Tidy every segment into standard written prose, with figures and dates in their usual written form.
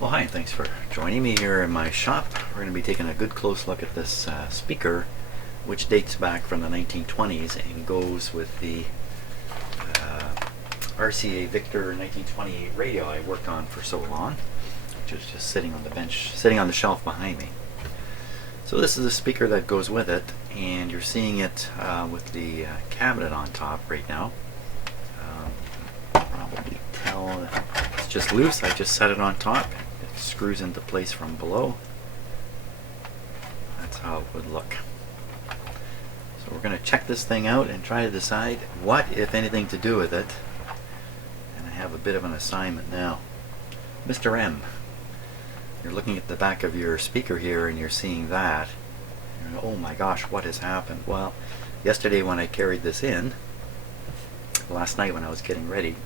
Well, hi, and thanks for joining me here in my shop. We're going to be taking a good close look at this speaker, which dates back from the 1920s and goes with the RCA Victor 1928 radio I worked on for so long, which is just sitting on the bench, sitting on the shelf behind me. So this is the speaker that goes with it, and you're seeing it with the cabinet on top right now. Probably tell it's just loose. I just set it on top. It screws into place from below. That's how it would look. So we're going to check this thing out and try to decide what, if anything, to do with it. And I have a bit of an assignment now. Mr. M, you're looking at the back of your speaker here and you're seeing that. And, oh my gosh, what has happened? Well, yesterday when I carried this in, last night when I was getting ready,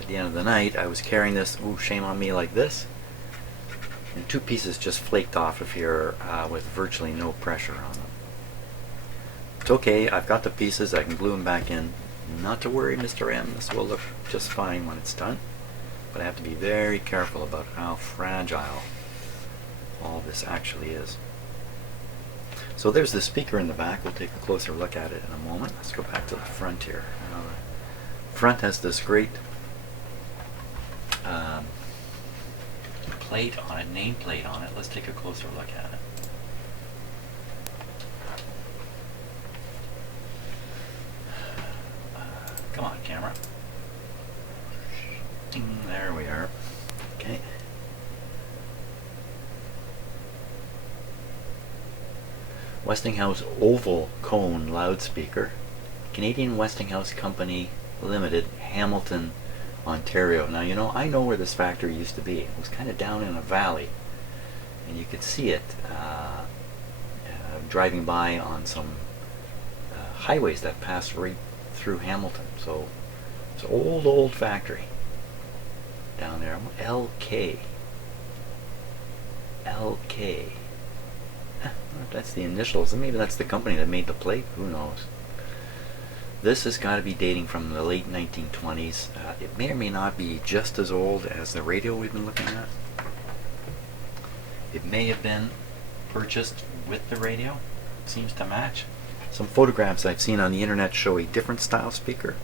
at the end of the night, I was carrying this, ooh, shame on me, like this, and two pieces just flaked off of here with virtually no pressure on them. It's okay, I've got the pieces, I can glue them back in. Not to worry, Mr. M, this will look just fine when it's done, but I have to be very careful about how fragile all this actually is. So there's the speaker in the back. We'll take a closer look at it in a moment. Let's go back to the front here. The front has this great plate on it, nameplate on it. Let's take a closer look at it. Come on, camera. There we are. Okay. Westinghouse oval cone loudspeaker. Canadian Westinghouse Company Limited, Hamilton, Ontario. Now, you know, I know where this factory used to be. It was kind of down in a valley, and you could see it driving by on some highways that pass right through Hamilton. So it's an old factory down there. LK. That's the initials. Maybe that's the company that made the plate. Who knows? This has got to be dating from the late 1920s. It may or may not be just as old as the radio we've been looking at. It may have been purchased with the radio. It seems to match. Some photographs I've seen on the internet show a different style speaker.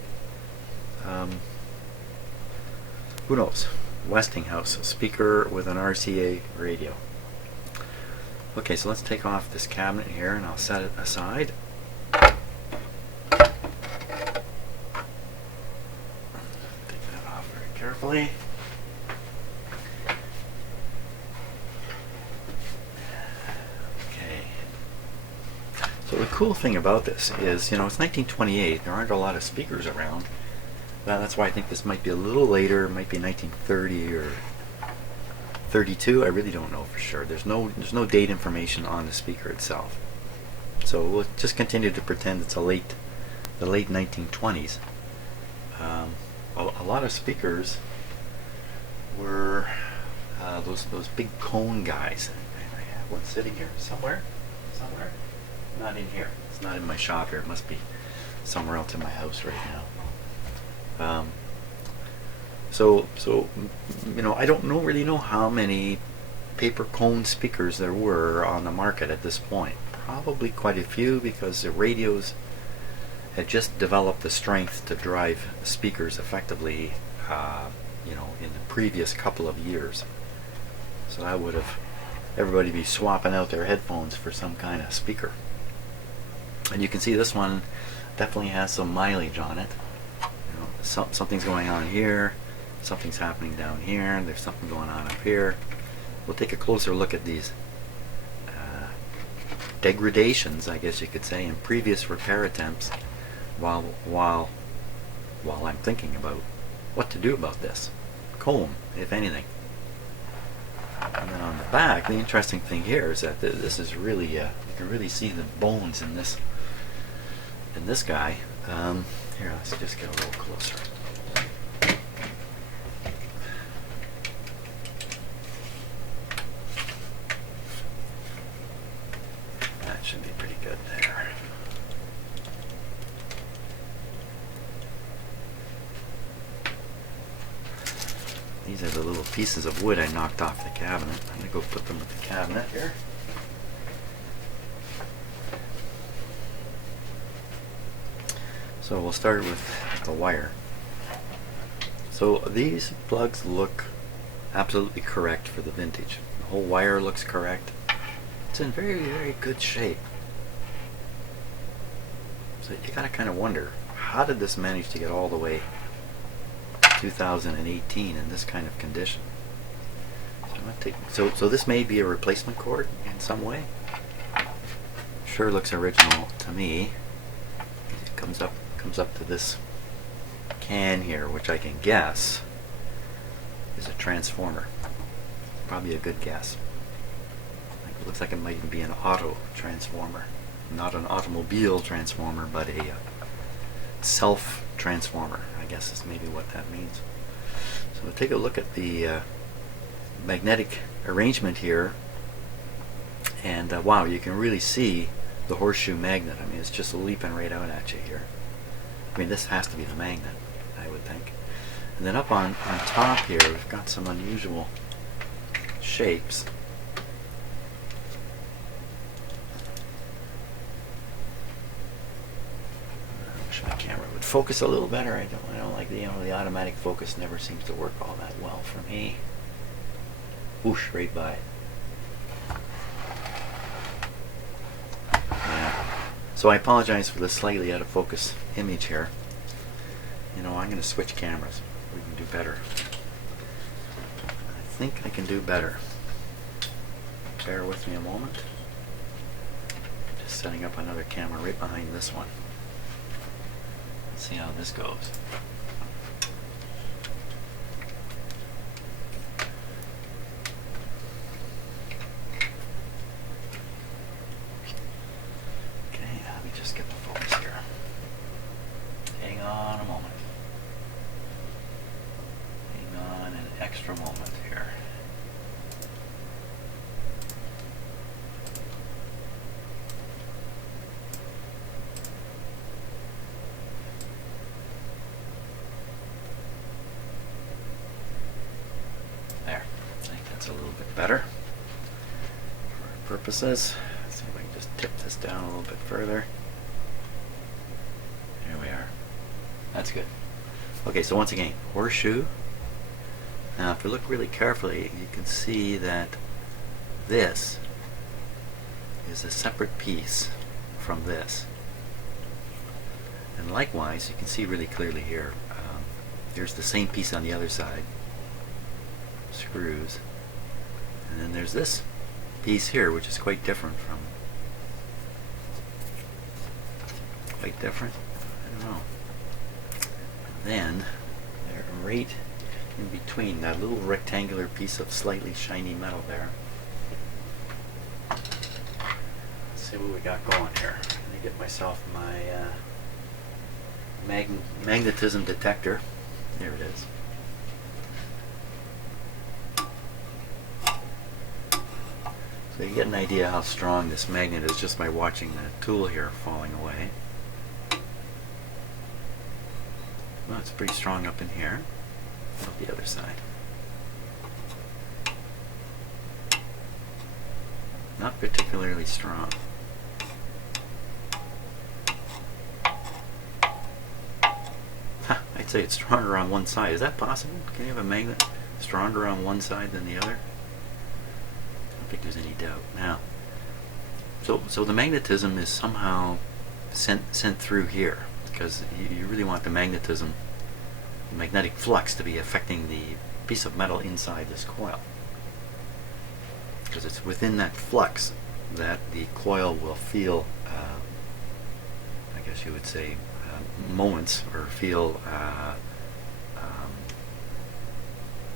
Who knows? Westinghouse, a speaker with an RCA radio. Okay, so let's take off this cabinet here and I'll set it aside. Carefully. Okay. So the cool thing about this is, you know, it's 1928. There aren't a lot of speakers around. That's why I think this might be a little later. It might be 1930 or 32. I really don't know for sure. There's no date information on the speaker itself. So we'll just continue to pretend it's the late 1920s. A lot of speakers were those big cone guys. I have one sitting here somewhere. Not in here. It's not in my shop here. It must be somewhere else in my house right now. So you know, I don't really know how many paper cone speakers there were on the market at this point. Probably quite a few, because the radios had just developed the strength to drive speakers effectively, you know, in the previous couple of years. So I would have everybody be swapping out their headphones for some kind of speaker. And you can see this one definitely has some mileage on it. You know, something's going on here, something's happening down here, and there's something going on up here. We'll take a closer look at these degradations, I guess you could say, in previous repair attempts, while I'm thinking about what to do about this cone, if anything. And then on the back, the interesting thing here is that this is really you can really see the bones in this guy. Here, let's just get a little closer. That should be pretty good there. These are the little pieces of wood I knocked off the cabinet. I'm going to go put them with the cabinet here. So we'll start with the wire. So these plugs look absolutely correct for the vintage. The whole wire looks correct. It's in very, very good shape. So you gotta kind of wonder, how did this manage to get all the way to 2018 in this kind of condition? So, I'm gonna take, so this may be a replacement cord in some way. Sure looks original to me. It comes up to this can here, which I can guess is a transformer. Probably a good guess. It looks like it might even be an auto transformer. Not an automobile transformer, but a self transformer, I guess is maybe what that means. So we'll take a look at the magnetic arrangement here, and wow, you can really see the horseshoe magnet. I mean, it's just leaping right out at you here. I mean, this has to be the magnet, I would think. And then up on top here, we've got some unusual shapes. I wish my camera would focus a little better. I don't like the automatic focus never seems to work all that well for me. Whoosh, right by it. So I apologize for the slightly out of focus image here. You know, I'm going to switch cameras. We can do better. I think I can do better. Bear with me a moment. Just setting up another camera right behind this one. Let's see how this goes. Moment here. There. I think that's a little bit better for our purposes. Let's see if I can just tip this down a little bit further. There we are. That's good. Okay, so once again, horseshoe. Now, if you look really carefully, you can see that this is a separate piece from this. And likewise, you can see really clearly here, there's the same piece on the other side, screws, and then there's this piece here, which is quite different from, I don't know. And then, they're right in between that little rectangular piece of slightly shiny metal there. Let's see what we got going here. Let me get myself my magnetism detector. There it is. So you get an idea how strong this magnet is just by watching the tool here falling away. Well, it's pretty strong up in here. The other side. Not particularly strong. I'd say it's stronger on one side. Is that possible? Can you have a magnet stronger on one side than the other? I don't think there's any doubt. Now, so the magnetism is somehow sent through here, because you really want the magnetism, magnetic flux, to be affecting the piece of metal inside this coil, because it's within that flux that the coil will feel, I guess you would say, moments, or feel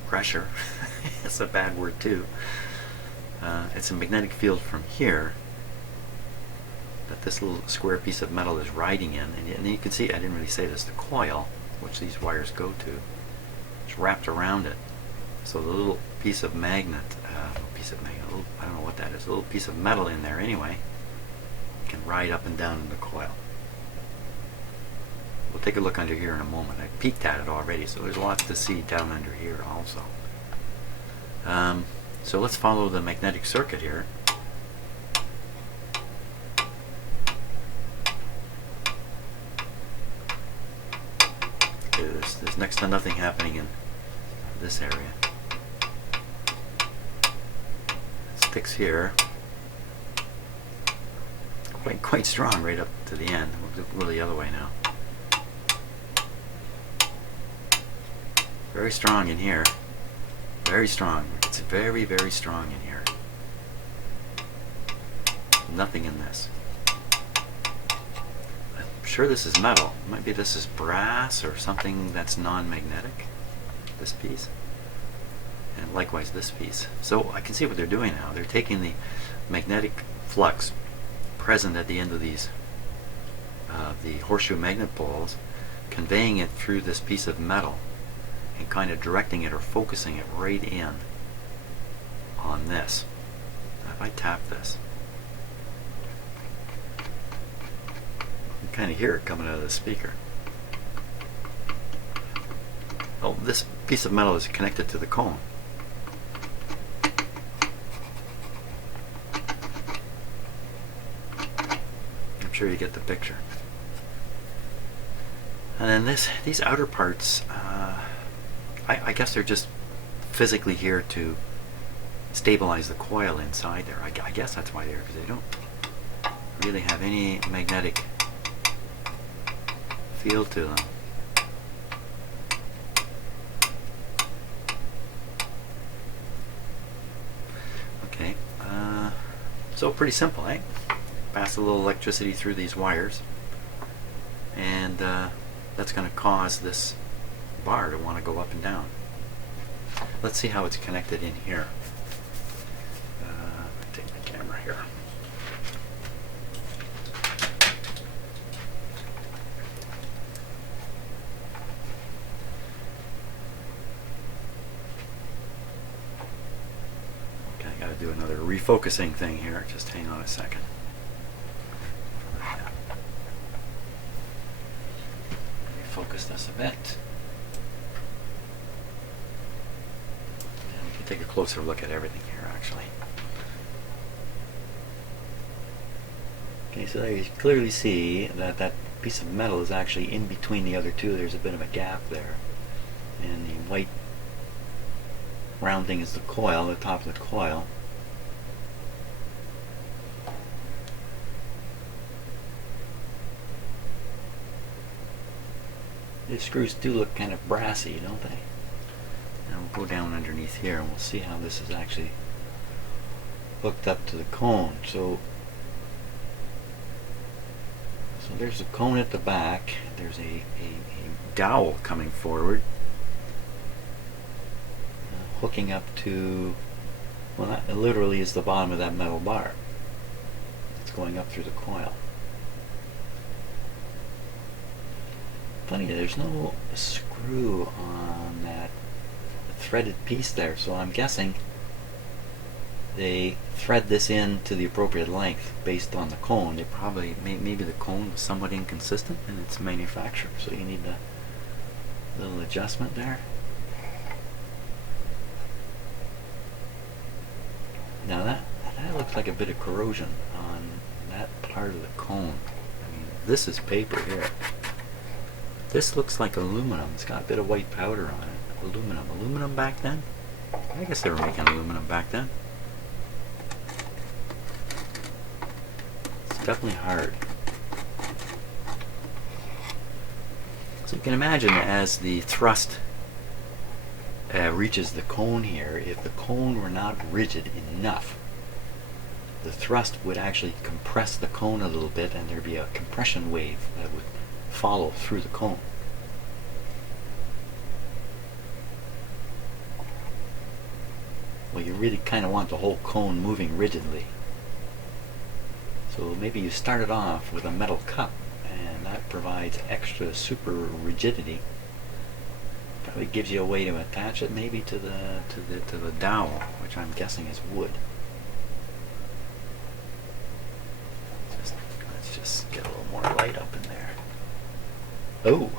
pressure. It's a bad word too. It's a magnetic field from here that this little square piece of metal is riding in, and you can see, I didn't really say this, the coil, which these wires go to, is wrapped around it. So the little piece of magnet, I don't know what that is, a little piece of metal in there anyway, can ride up and down in the coil. We'll take a look under here in a moment. I peeked at it already, so there's lots to see down under here also. So let's follow the magnetic circuit here. There's next to nothing happening in this area. It sticks here. Quite strong right up to the end. We'll go the other way now. Very strong in here. Very strong. It's very, very strong in here. Nothing in this. I'm sure this is metal. Maybe this is brass or something that's non-magnetic. This piece. And likewise this piece. So I can see what they're doing now. They're taking the magnetic flux present at the end of these the horseshoe magnet poles, conveying it through this piece of metal and kind of directing it or focusing it right in on this. Now if I tap this, you can kind of hear it coming out of the speaker. Oh, this piece of metal is connected to the cone. I'm sure you get the picture. And then these outer parts, I guess they're just physically here to stabilize the coil inside there. I guess that's why they're, because they don't really have any magnetic feel to them. Okay, so pretty simple, eh? Pass a little electricity through these wires, and that's going to cause this bar to want to go up and down. Let's see how it's connected in here. Take my camera here. Okay, I got to do another refocusing thing here. Just hang on a second. Focus this a bit. And we can take a closer look at everything here, actually. Okay, so there you clearly see that that piece of metal is actually in between the other two. There's a bit of a gap there. And the white round thing is the coil, the top of the coil. These screws do look kind of brassy, don't they? Now we'll go down underneath here and we'll see how this is actually hooked up to the cone. So there's a cone at the back. There's a dowel coming forward, hooking up to, well, that literally is the bottom of that metal bar. It's going up through the coil. Funny, there's no screw on that threaded piece there, so I'm guessing they thread this in to the appropriate length based on the cone. They probably, maybe the cone was somewhat inconsistent in its manufacture, so you need a little adjustment there. Now that looks like a bit of corrosion on that part of the cone. I mean, this is paper here. This looks like aluminum. It's got a bit of white powder on it. Aluminum. Aluminum back then? I guess they were making aluminum back then. It's definitely hard. So you can imagine as the thrust reaches the cone here, if the cone were not rigid enough, the thrust would actually compress the cone a little bit and there'd be a compression wave that would follow through the cone. Well, you really kind of want the whole cone moving rigidly. So maybe you start it off with a metal cup, and that provides extra super rigidity. Probably gives you a way to attach it maybe to the dowel, which I'm guessing is wood. Let's just get a little more light up in there. Oh.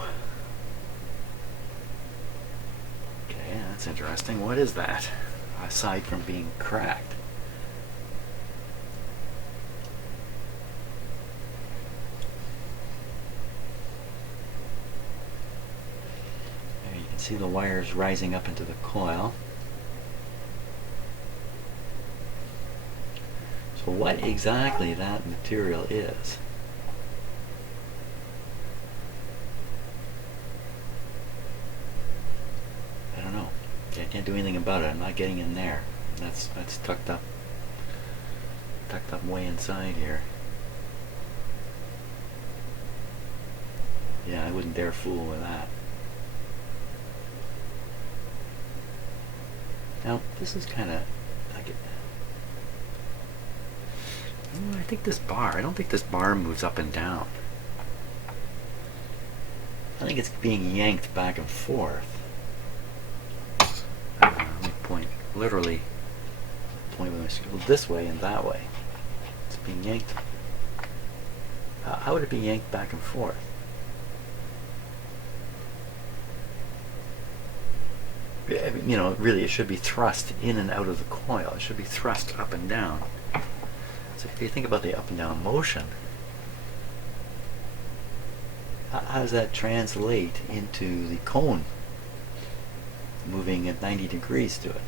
Okay, that's interesting. What is that? aside from being cracked. There you can see the wires rising up into the coil. So what exactly that material is, I don't know. I can't do anything about it. I'm not getting in there. That's tucked up way inside here. Yeah, I wouldn't dare fool with that. Now this is kind of like it. I think this bar. I don't think this bar moves up and down. I think it's being yanked back and forth. Let me point. Literally point with my screw this way and that way. It's being yanked. How would it be yanked back and forth? You know, really, it should be thrust in and out of the coil. It should be thrust up and down. So if you think about the up and down motion, how does that translate into the cone moving at 90 degrees to it?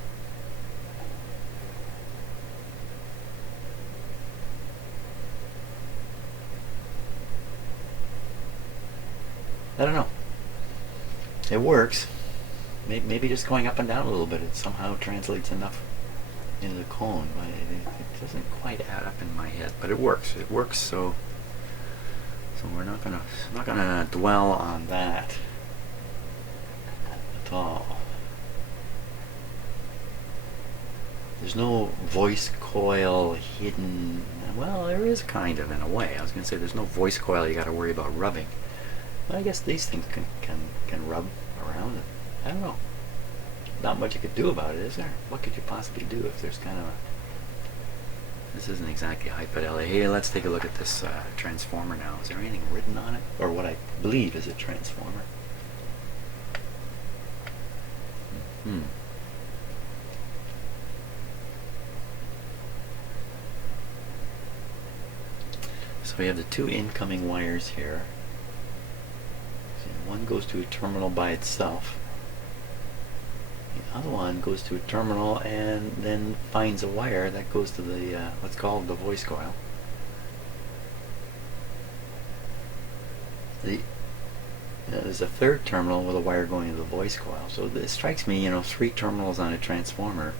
I don't know. It works. Maybe just going up and down a little bit, it somehow translates enough into the cone, but it doesn't quite add up in my head. But it works. It works. So we're not gonna dwell on that at all. There's no voice coil hidden. Well, there is kind of in a way. I was gonna say there's no voice coil you got to worry about rubbing. But I guess these things can rub around it. I don't know. Not much you could do about it, is there? What could you possibly do if there's kind of a... This isn't exactly high fidelity. Hey, let's take a look at this transformer now. Is there anything written on it? Or what I believe is a transformer. So we have the two incoming wires here. One goes to a terminal by itself. The other one goes to a terminal and then finds a wire that goes to the, let's call it the voice coil. There's a third terminal with a wire going to the voice coil. So it strikes me, 3 terminals on a transformer,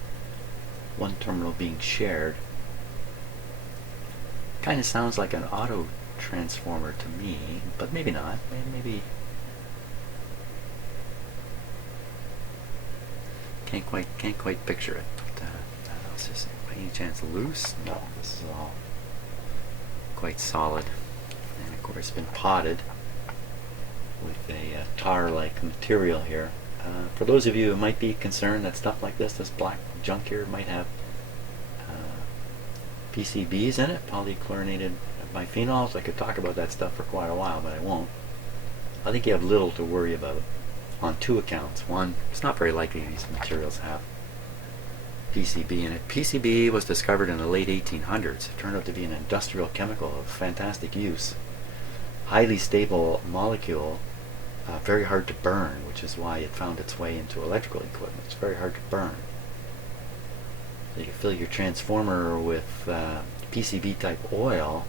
one terminal being shared. Kind of sounds like an auto transformer to me, but maybe not. Maybe can't quite picture it. But let's just say, by any chance loose? No, this is all quite solid, and of course been potted with a tar-like material here. For those of you who might be concerned that stuff like this black junk here, might have PCBs in it, polychlorinated biphenyls. I could talk about that stuff for quite a while, but I won't. I think you have little to worry about on 2 accounts. One, it's not very likely these materials have PCB in it. PCB was discovered in the late 1800s. It turned out to be an industrial chemical of fantastic use. Highly stable molecule, very hard to burn, which is why it found its way into electrical equipment. It's very hard to burn. So you fill your transformer with PCB type oil,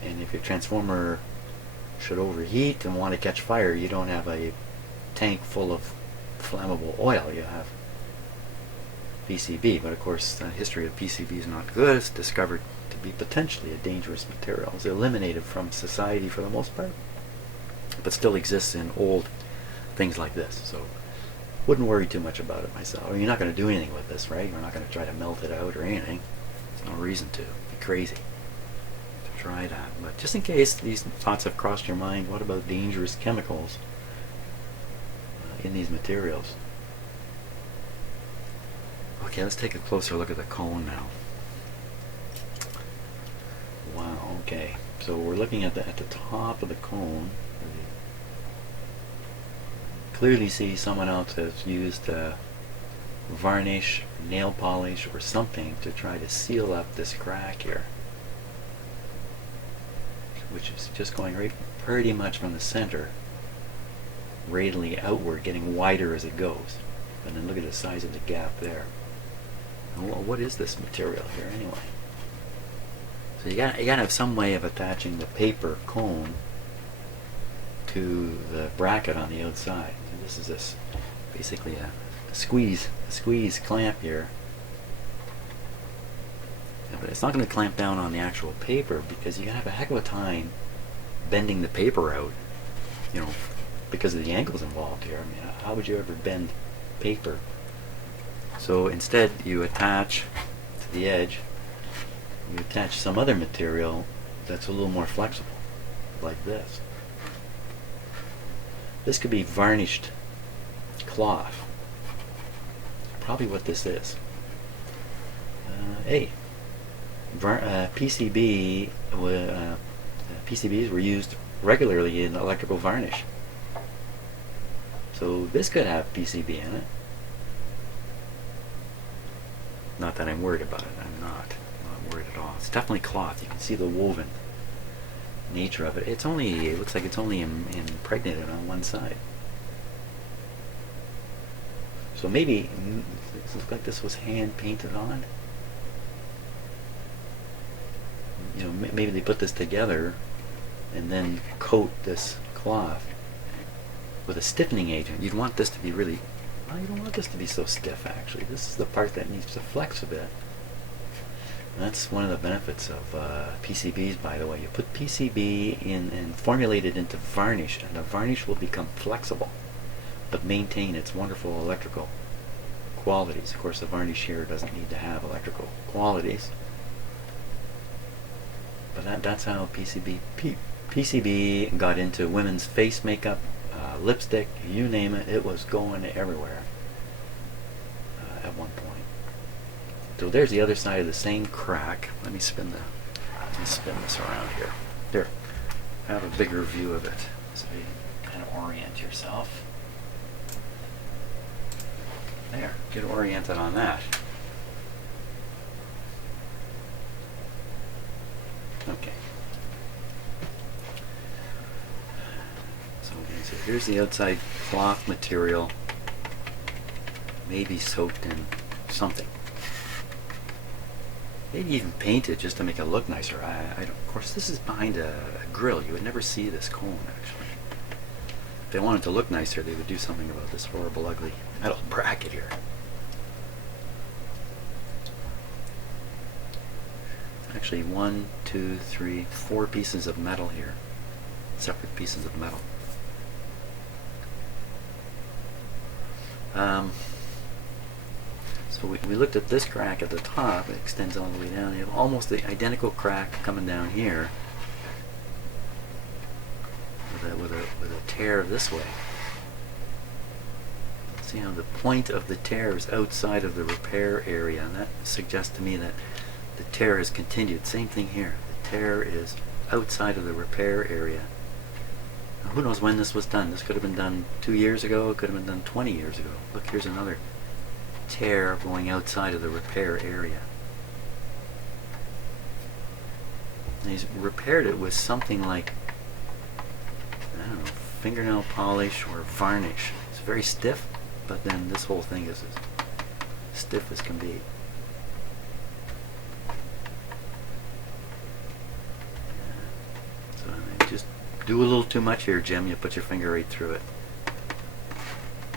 and if your transformer should overheat and want to catch fire, you don't have a tank full of flammable oil, you have PCB. But of course the history of PCB is not good. It's discovered to be potentially a dangerous material. It's eliminated from society for the most part, but still exists in old things like this. So wouldn't worry too much about it myself. I mean, you're not going to do anything with this, right? You're not going to try to melt it out or anything. There's no reason to. It'd be crazy to try that. But just in case these thoughts have crossed your mind, what about dangerous chemicals in these materials? Okay, let's take a closer look at the cone now. Wow, okay. So we're looking at the top of the cone. Clearly see someone else has used varnish, nail polish, or something to try to seal up this crack here, which is just going right pretty much from the center, radially outward, getting wider as it goes. And then look at the size of the gap there. And what is this material here anyway? So you gotta have some way of attaching the paper cone to the bracket on the outside. So this is basically a squeeze clamp here. Yeah, but it's not going to clamp down on the actual paper because you have a heck of a time bending the paper out, you know, because of the angles involved here. I mean, how would you ever bend paper? So instead you attach to the edge, you attach some other material that's a little more flexible, like this. This could be varnished cloth. Probably what this is. PCBs were used regularly in electrical varnish. So this could have PCB in it. Not that I'm worried about it. I'm not worried at all. It's definitely cloth. You can see the woven nature of it. It looks like it's only impregnated on one side. So maybe it looks like this was hand painted on. You know, maybe they put this together and then coat this cloth with a stiffening agent. You'd want this to be really, well, you don't want this to be so stiff actually. This is the part that needs to flex a bit. And that's one of the benefits of PCBs, by the way. You put PCB in and formulate it into varnish, and the varnish will become flexible but maintain its wonderful electrical qualities. Of course, the varnish here doesn't need to have electrical qualities, but that's how PCB got into women's face makeup, lipstick, you name it. It was going everywhere at one point. So there's the other side of the same crack. Let me spin this around here. Here, have a bigger view of it so you kind of orient yourself. There, get oriented on that. Okay. So here's the outside cloth material, maybe soaked in something. Maybe even painted just to make it look nicer. I don't. Of course, this is behind a grill. You would never see this cone actually. If they wanted to look nicer, they would do something about this horrible, ugly metal bracket here. Actually, 1, 2, 3, 4 pieces of metal here. Separate pieces of metal. So we looked at this crack at the top. It extends all the way down. You have almost the identical crack coming down here with a tear this way. See how the point of the tear is outside of the repair area, and that suggests to me that the tear has continued. Same thing here. The tear is outside of the repair area. Now, who knows when this was done? This could have been done 2 years ago. It could have been done 20 years ago. Look, here's another tear going outside of the repair area. And he's repaired it with something like, I don't know, fingernail polish or varnish. It's very stiff, but then this whole thing is as stiff as can be. So I just do a little too much here, Jim. You put your finger right through it.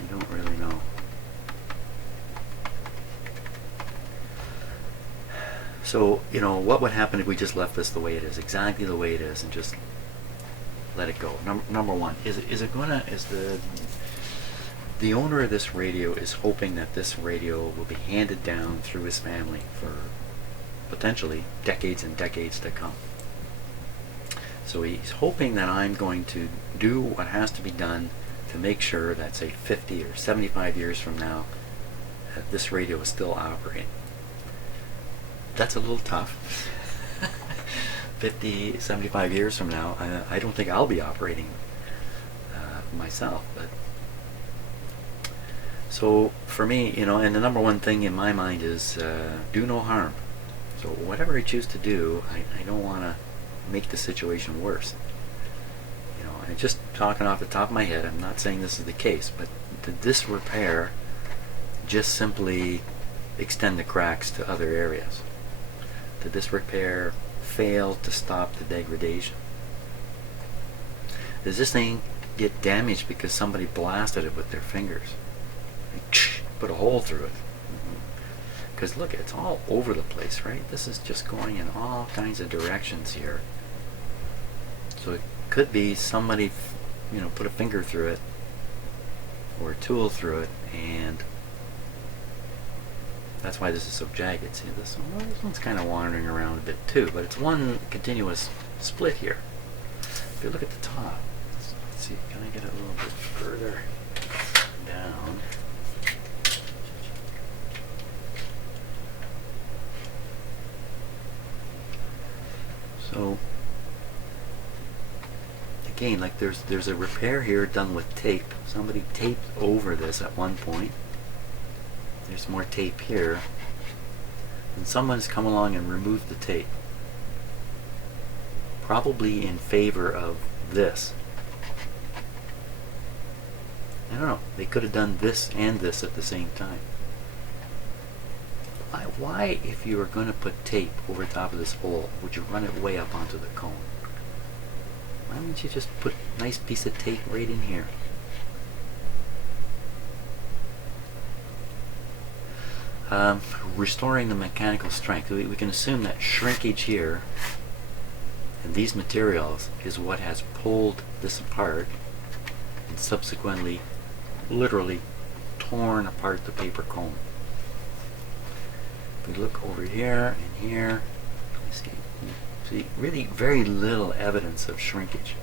You don't really know. So, you know, what would happen if we just left this the way it is, exactly the way it is, and just let it go? Number one, is the owner of this radio is hoping that this radio will be handed down through his family for potentially decades and decades to come. So he's hoping that I'm going to do what has to be done to make sure that, say, 50 or 75 years from now, that this radio is still operating. That's a little tough. 50, 75 years from now, I don't think I'll be operating myself, but So for me, and the number one thing in my mind is do no harm. So whatever I choose to do, I don't want to make the situation worse. I'm just talking off the top of my head. I'm not saying this is the case, but did this repair just simply extend the cracks to other areas? Did this repair fail to stop the degradation? Does this thing get damaged because somebody blasted it with their fingers? Put a hole through it. Because look, it's all over the place, right? This is just going in all kinds of directions here. So it could be somebody, put a finger through it or a tool through it, and that's why this is so jagged. See this one? Well, this one's kind of wandering around a bit too, but it's one continuous split here. If you look at the top, let's see, can I get it a little bit further down? So again, like there's a repair here done with tape. Somebody taped over this at one point. There's more tape here, and someone's come along and removed the tape, probably in favor of this. I don't know, they could have done this and this at the same time. Why, if you were going to put tape over top of this hole, would you run it way up onto the cone? Why don't you just put a nice piece of tape right in here? Restoring the mechanical strength. We can assume that shrinkage here and these materials is what has pulled this apart and subsequently literally torn apart the paper cone. If we look over here and here, see really very little evidence of shrinkage.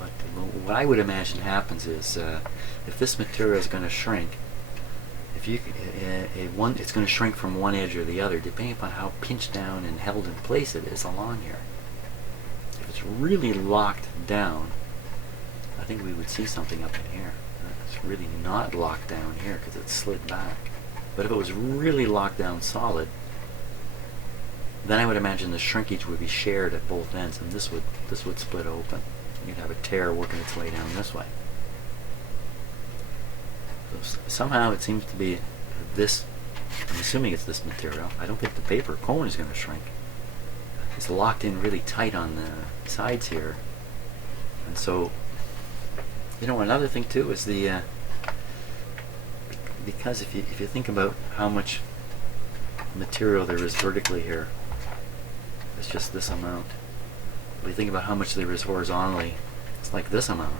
But what I would imagine happens is if this material is going to shrink, it's going to shrink from one edge or the other, depending upon how pinched down and held in place it is along here. If it's really locked down, I think we would see something up in here. It's really not locked down here because it's slid back. But if it was really locked down solid, then I would imagine the shrinkage would be shared at both ends, and this would split open. You'd have a tear working its way down this way. So somehow it seems to be this. I'm assuming it's this material. I don't think the paper cone is going to shrink. It's locked in really tight on the sides here, and so another thing too is the because if you think about how much material there is vertically here, it's just this amount. If you think about how much there is horizontally, it's like this amount,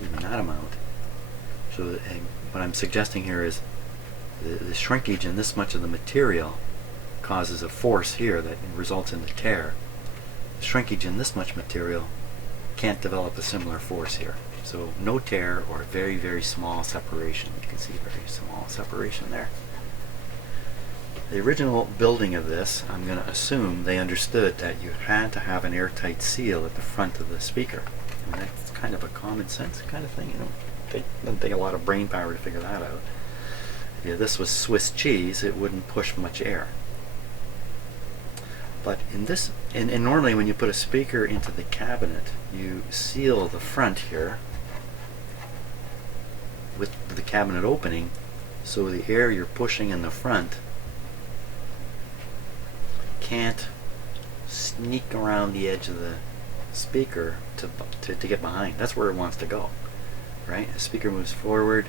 even that amount. So what I'm suggesting here is the shrinkage in this much of the material causes a force here that results in the tear. The shrinkage in this much material can't develop a similar force here. So no tear or very, very small separation. You can see very small separation there. The original building of this, I'm going to assume they understood that you had to have an airtight seal at the front of the speaker. And that's kind of a common sense kind of thing. It doesn't take a lot of brain power to figure that out. If this was Swiss cheese, it wouldn't push much air. But in this, and normally when you put a speaker into the cabinet, you seal the front here with the cabinet opening, so the air you're pushing in the front can't sneak around the edge of the speaker to get behind. That's where it wants to go, right? As the speaker moves forward,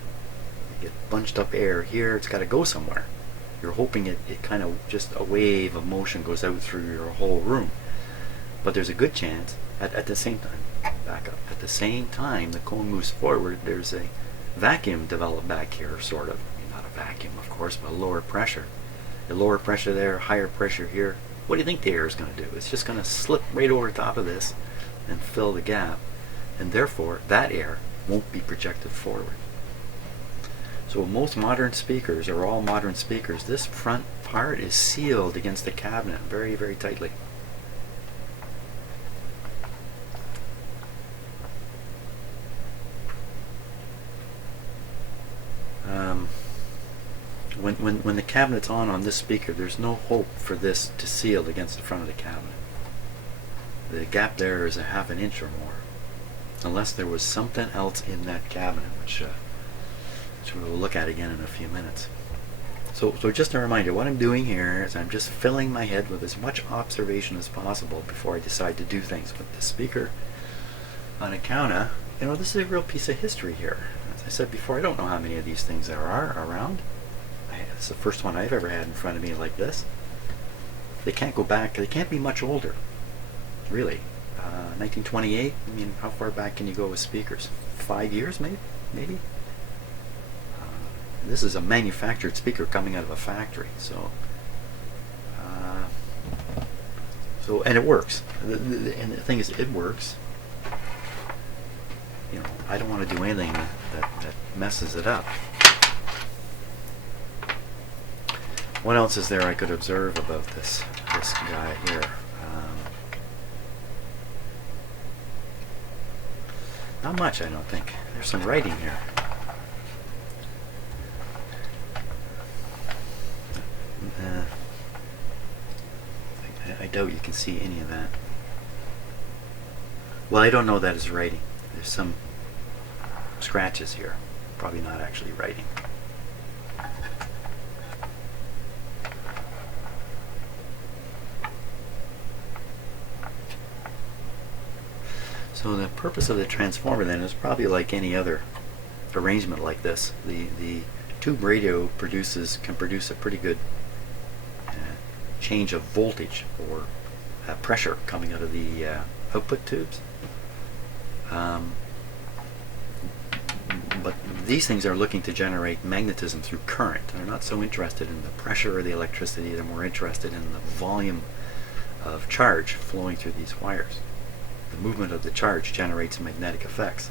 you get bunched up air here. It's got to go somewhere. You're hoping it kind of just a wave of motion goes out through your whole room. But there's a good chance at the same time, back up, at the same time the cone moves forward, there's a vacuum developed back here, sort of. Not a vacuum, of course, but a lower pressure. The lower pressure there, higher pressure here. What do you think the air is going to do? It's just going to slip right over top of this and fill the gap, and therefore that air won't be projected forward. So most modern speakers, or all modern speakers, this front part is sealed against the cabinet very, very tightly. when the cabinet's on this speaker, there's no hope for this to seal against the front of the cabinet. The gap there is a half an inch or more, unless there was something else in that cabinet, which we'll look at again in a few minutes. So just a reminder, what I'm doing here is I'm just filling my head with as much observation as possible before I decide to do things with the speaker, on account of, this is a real piece of history here. As I said before, I don't know how many of these things there are around. It's the first one I've ever had in front of me like this. They can't go back, they can't be much older, really. 1928, I mean, how far back can you go with speakers? 5 years, maybe? This is a manufactured speaker coming out of a factory, so and it works. And the thing is, it works. I don't want to do anything that messes it up. What else is there I could observe about this guy here? Not much, I don't think. There's some writing here. I doubt you can see any of that. Well, I don't know that it's writing. There's some scratches here. Probably not actually writing. So the purpose of the transformer then is probably like any other arrangement like this. The tube radio can produce a pretty good change of voltage or pressure coming out of the output tubes. But these things are looking to generate magnetism through current. They're not so interested in the pressure or the electricity. They're more interested in the volume of charge flowing through these wires. The movement of the charge generates magnetic effects.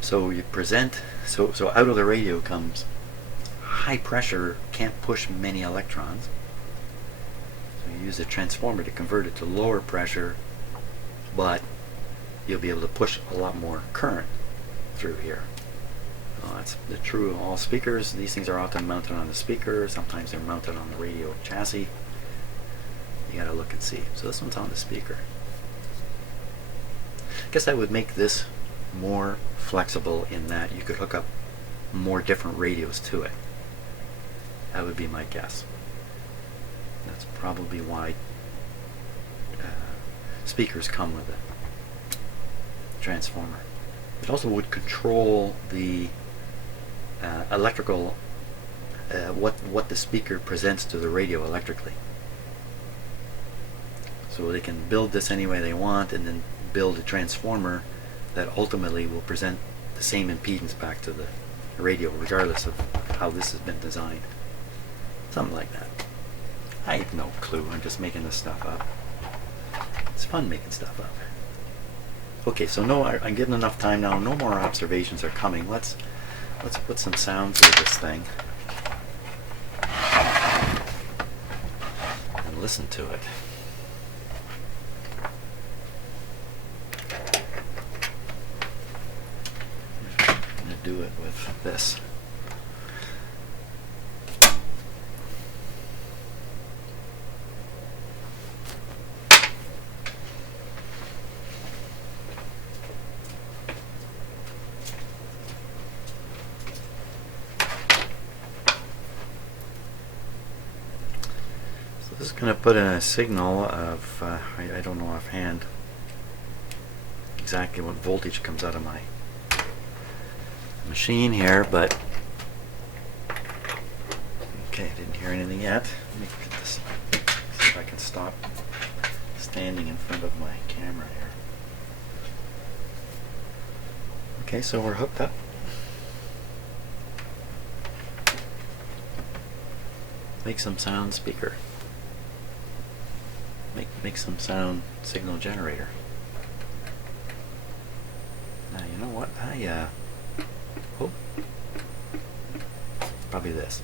So so out of the radio comes high pressure, can't push many electrons. So you use a transformer to convert it to lower pressure, but you'll be able to push a lot more current through here. Well, that's true of all speakers. These things are often mounted on the speaker. Sometimes they're mounted on the radio chassis. You gotta look and see. So this one's on the speaker. I guess I would make this more flexible in that you could hook up more different radios to it. That would be my guess. That's probably why speakers come with a transformer. It also would control the electrical, what the speaker presents to the radio electrically. So they can build this any way they want and then build a transformer that ultimately will present the same impedance back to the radio regardless of how this has been designed. Something like that. I have no clue. I'm just making this stuff up. It's fun making stuff up. Okay, so I'm getting enough time now. No more observations are coming. Let's put some sound through this thing and listen to it. I'm going to do it with this. This is going to put in a signal of, I don't know offhand exactly what voltage comes out of my machine here, but okay, I didn't hear anything yet. Let me get this, see if I can stop standing in front of my camera here. Okay, so we're hooked up. Make some sound, speaker. Make some sound, signal generator. Now you know what? Oh, probably this.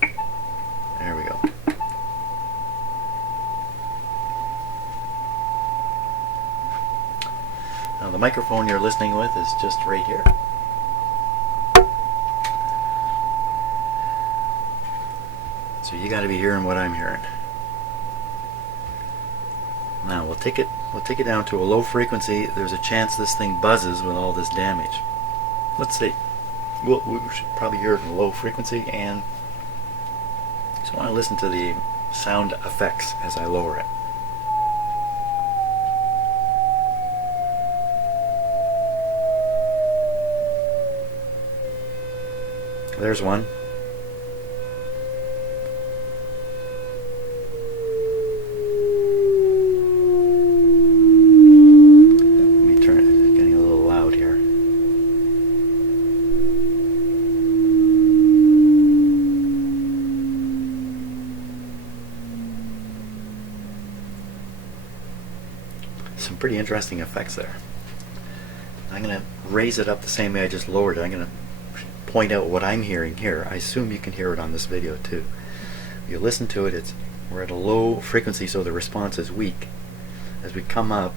There we go. Now the microphone you're listening with is just right here. you got to be hearing what I'm hearing. Now we'll take it down to a low frequency. There's a chance this thing buzzes with all this damage. Let's see. We should probably hear it in low frequency, and just want to listen to the sound effects as I lower it. There's one. Let me turn it. It's getting a little loud here. Some pretty interesting effects there. I'm going to raise it up the same way I just lowered it. I'm going to point out what I'm hearing here. I assume you can hear it on this video too. If you listen to it, we're at a low frequency, so the response is weak. As we come up,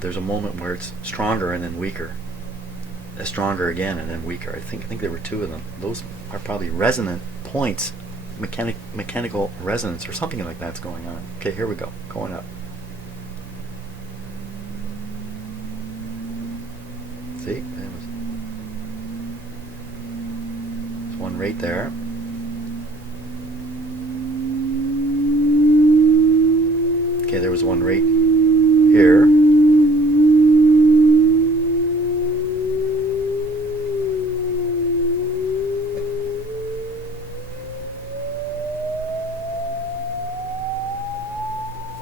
there's a moment where it's stronger and then weaker. Stronger again and then weaker. I think there were two of them. Those are probably resonant points, mechanical resonance or something like that's going on. Okay, here we go. Going up. See? There's one right there. Okay, there was one right here.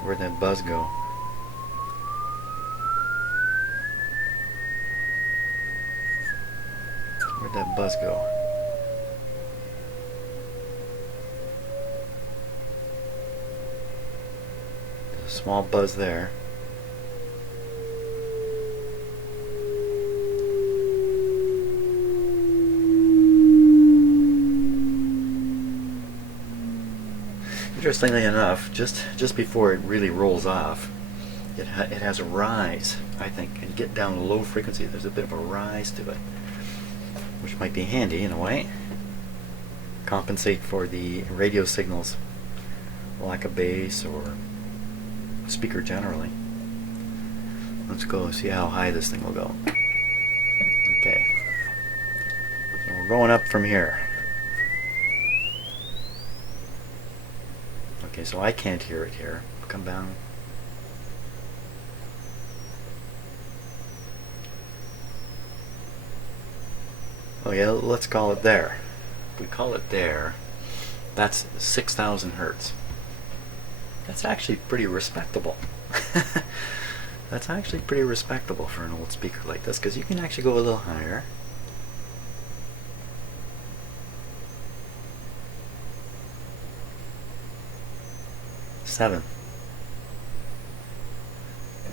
Where'd that buzz go? Where'd that buzz go? There's a small buzz there. Interestingly enough, just before it really rolls off, it has a rise, I think, and get down to low frequency. There's a bit of a rise to it, which might be handy in a way. Compensate for the radio signals lack of bass or speaker generally. Let's go see how high this thing will go. Okay, so we're going up from here. Okay, so I can't hear it here. Come down. Oh yeah, let's call it there. If we call it there, that's 6,000 hertz. That's actually pretty respectable. That's actually pretty respectable for an old speaker like this, because you can actually go a little higher. Seven.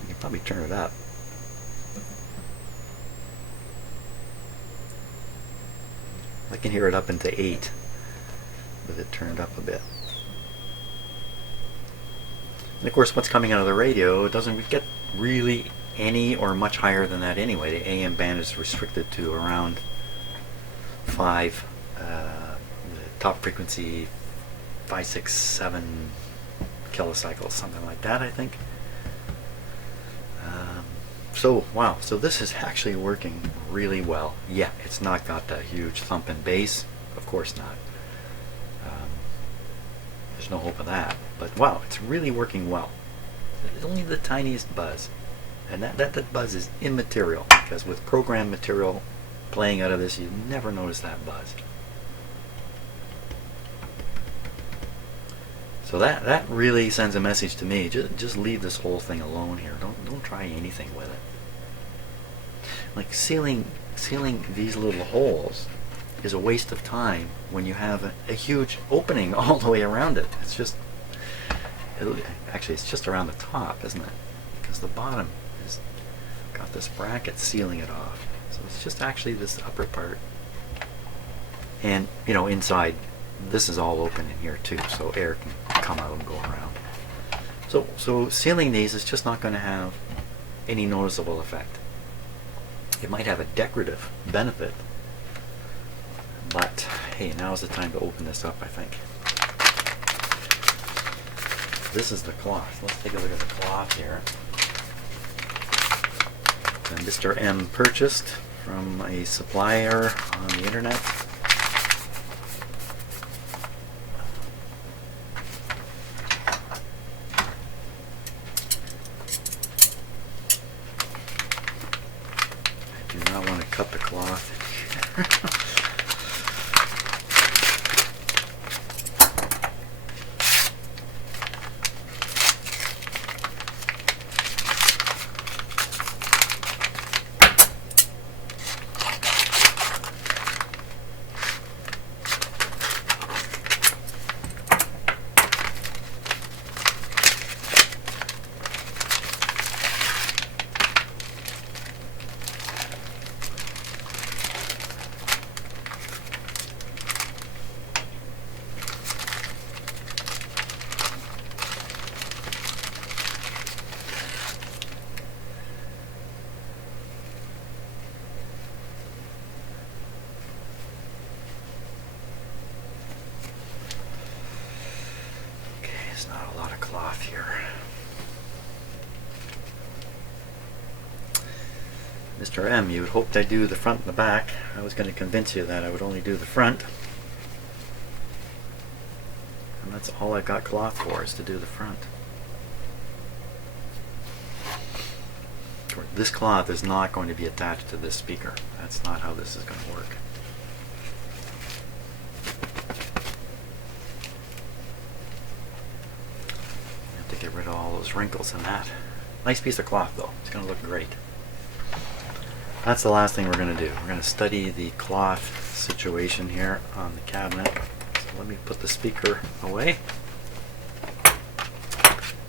You can probably turn it up. I can hear it up into 8 with it turned up a bit. And of course, what's coming out of the radio doesn't get really any or much higher than that anyway. The AM band is restricted to around 5, the top frequency 5, 6, 7 kilocycles, something like that, I think. So wow, so this is actually working really well. Yeah, it's not got that huge thump and bass, of course not. There's no hope of that, but wow, it's really working well. It's only the tiniest buzz, and that buzz is immaterial, because with program material playing out of this, you never notice that buzz. So that really sends a message to me. Just leave this whole thing alone here. Don't try anything with it. Like sealing these little holes is a waste of time when you have a huge opening all the way around it. It's just actually it's just around the top, isn't it? Because the bottom is got this bracket sealing it off. So it's just actually this upper part, and you know, inside this is all open in here too, so air can come out and go around. So sealing these is just not going to have any noticeable effect. It might have a decorative benefit, but hey, now's the time to open this up, I think. This is the cloth. Let's take a look at the cloth here. That Mr. M purchased from a supplier on the internet. I do not want to cut the cloth. Not a lot of cloth here. Mr. M, you had hoped I'd do the front and the back. I was going to convince you that I would only do the front. And that's all I've got cloth for, is to do the front. This cloth is not going to be attached to this speaker. That's not how this is going to work. Get rid of all those wrinkles in that. Nice piece of cloth though. It's going to look great. That's the last thing we're going to do. We're going to study the cloth situation here on the cabinet. So let me put the speaker away.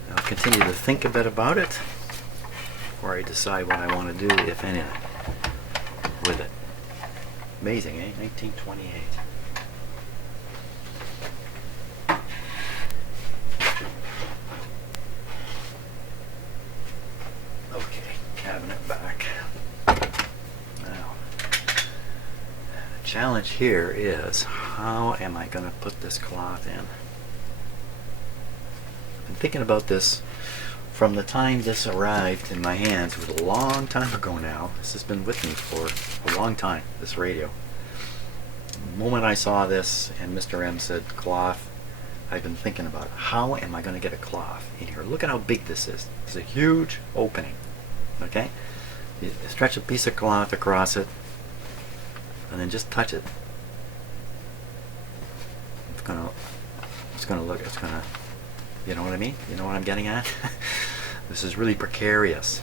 I'll continue to think a bit about it before I decide what I want to do, if anything, with it. Amazing, eh? 1928. Challenge here is, how am I going to put this cloth in? I've been thinking about this from the time this arrived in my hands. It was a long time ago now. This has been with me for a long time, this radio. The moment I saw this and Mr. M said cloth, I've been thinking about it. How am I going to get a cloth in here? Look at how big this is. It's a huge opening. Okay? You stretch a piece of cloth across it, and then just touch it. It's gonna you know what I mean? You know what I'm getting at? This is really precarious.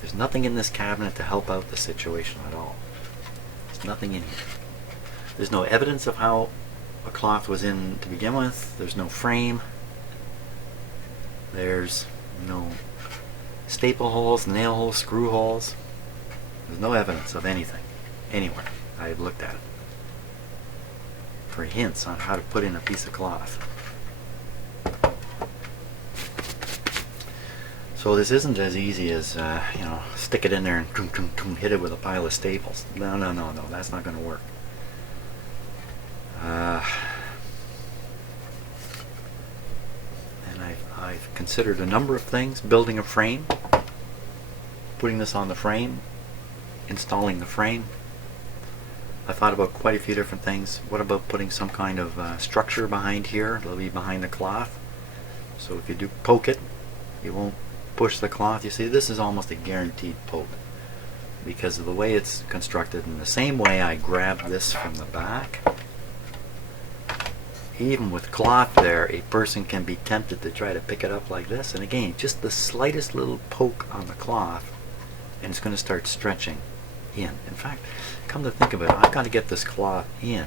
There's nothing in this cabinet to help out the situation at all. There's nothing in here. There's no evidence of how a cloth was in to begin with. There's no frame. There's no staple holes, nail holes, screw holes. There's no evidence of anything anywhere. I've looked at it for hints on how to put in a piece of cloth. So this isn't as easy as you know, stick it in there and hit it with a pile of staples. No, that's not going to work. And I've considered a number of things: building a frame, putting this on the frame, installing the frame. I thought about quite a few different things. What about putting some kind of structure behind here? It'll be behind the cloth, so if you do poke it, you won't push the cloth. You see, this is almost a guaranteed poke because of the way it's constructed. In the same way I grabbed this from the back, even with cloth there, a person can be tempted to try to pick it up like this, and again, just the slightest little poke on the cloth and it's going to start stretching in. In fact, come to think of it, I've got to get this cloth in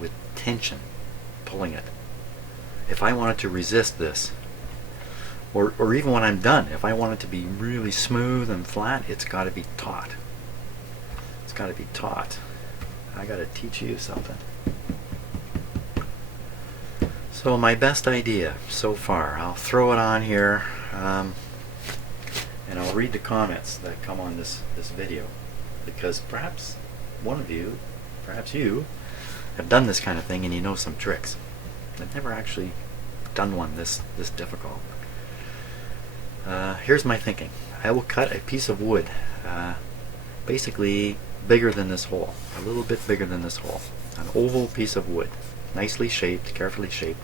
with tension, pulling it. If I want it to resist this, or even when I'm done, if I want it to be really smooth and flat, it's got to be taut. It's got to be taut. I got to teach you something. So my best idea so far, I'll throw it on here, and I'll read the comments that come on this video, because perhaps one of you, perhaps you, have done this kind of thing and you know some tricks. I've never actually done one this difficult. Here's my thinking. I will cut a piece of wood, basically bigger than this hole, a little bit bigger than this hole, an oval piece of wood, nicely shaped, carefully shaped,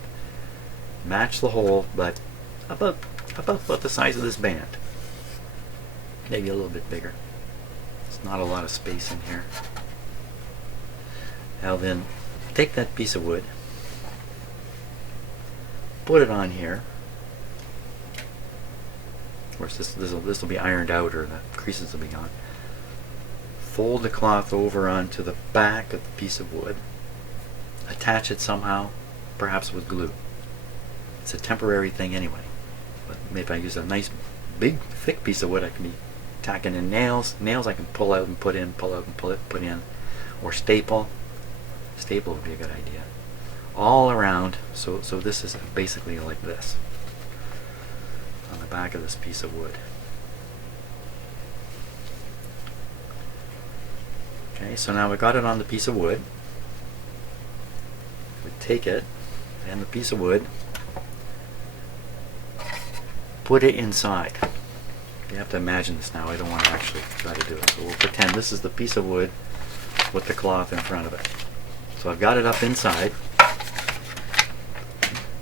match the hole, but about the size of this band, maybe a little bit bigger. It's not a lot of space in here. I'll then take that piece of wood, put it on here. Of course, this will be ironed out, or the creases will be gone. Fold the cloth over onto the back of the piece of wood. Attach it somehow, perhaps with glue. It's a temporary thing anyway. But maybe I use a nice, big, thick piece of wood, I can be tacking in nails. Nails I can pull out and put in, pull out and put in, or staple. Staple would be a good idea. All around, so this is basically like this. On the back of this piece of wood. Okay, so now we got it on the piece of wood. We take it and the piece of wood, put it inside. You have to imagine this now. I don't want to actually try to do it. So we'll pretend this is the piece of wood with the cloth in front of it. So I've got it up inside.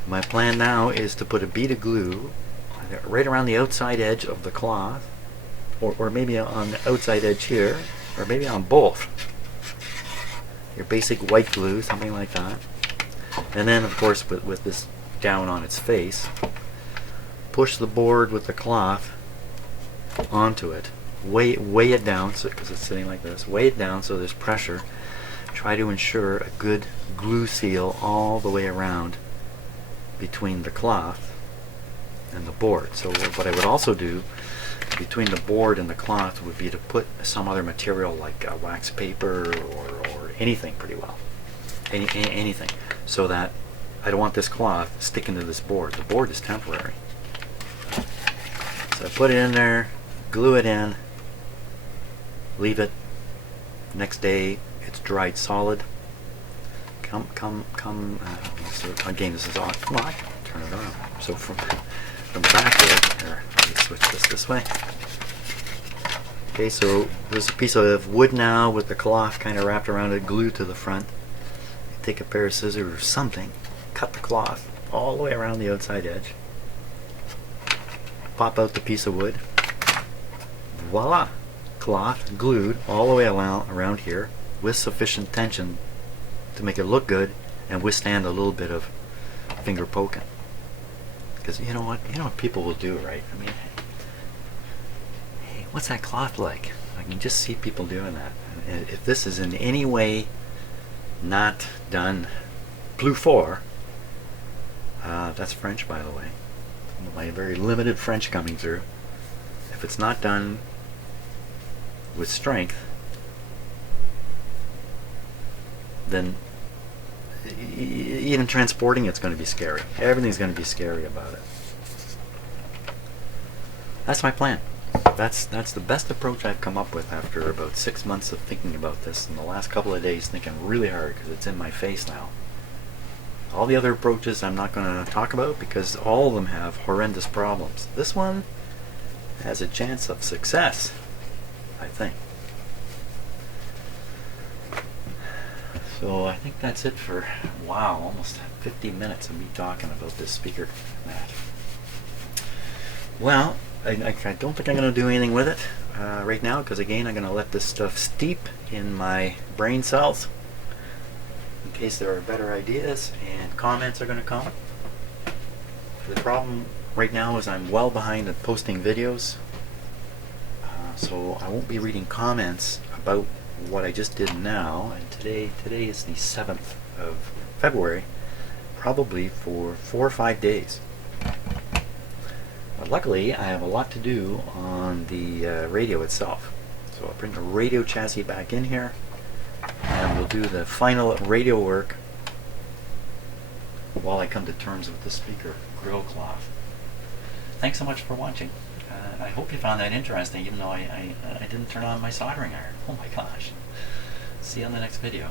My plan now is to put a bead of glue right around the outside edge of the cloth, or maybe on the outside edge here, or maybe on both. Your basic white glue, something like that. And then, of course, with this down on its face, push the board with the cloth onto it. Weigh it down, because it's sitting like this. Weigh it down so there's pressure. Try to ensure a good glue seal all the way around between the cloth and the board. So what I would also do between the board and the cloth would be to put some other material like wax paper or anything pretty well. Anything. So that I don't want this cloth sticking to this board. The board is temporary. So I put it in there, glue it in, leave it. Next day it's dried solid. So again, this is on. Come on, turn it on. So from the back here, let me switch this way. Okay, so there's a piece of wood now with the cloth kind of wrapped around it, glued to the front. Take a pair of scissors or something, cut the cloth all the way around the outside edge. Pop out the piece of wood. Voila! Cloth glued all the way around here with sufficient tension to make it look good and withstand a little bit of finger poking. Because you know what people will do, right? I mean, hey, what's that cloth like? I can just see people doing that. And if this is in any way not done plus fort, that's French, by the way. My very limited French coming through. If it's not done with strength, then even transporting it's going to be scary. Everything's going to be scary about it. That's my plan. That's the best approach I've come up with after about 6 months of thinking about this, and the last couple of days thinking really hard because it's in my face now. All the other approaches I'm not going to talk about because all of them have horrendous problems. This one has a chance of success, I think. So I think that's it for, wow, almost 50 minutes of me talking about this speaker. Well, I don't think I'm going to do anything with it right now because, again, I'm going to let this stuff steep in my brain cells in case there are better ideas and comments are going to come. The problem right now is I'm well behind at posting videos, so I won't be reading comments about what I just did now, and today is the 7th of February, probably for 4 or 5 days. But luckily I have a lot to do on the radio itself, so I'll bring the radio chassis back in here and we'll do the final radio work while I come to terms with the speaker grill cloth. Thanks so much for watching. I hope you found that interesting, even though I didn't turn on my soldering iron. Oh my gosh. See you on the next video.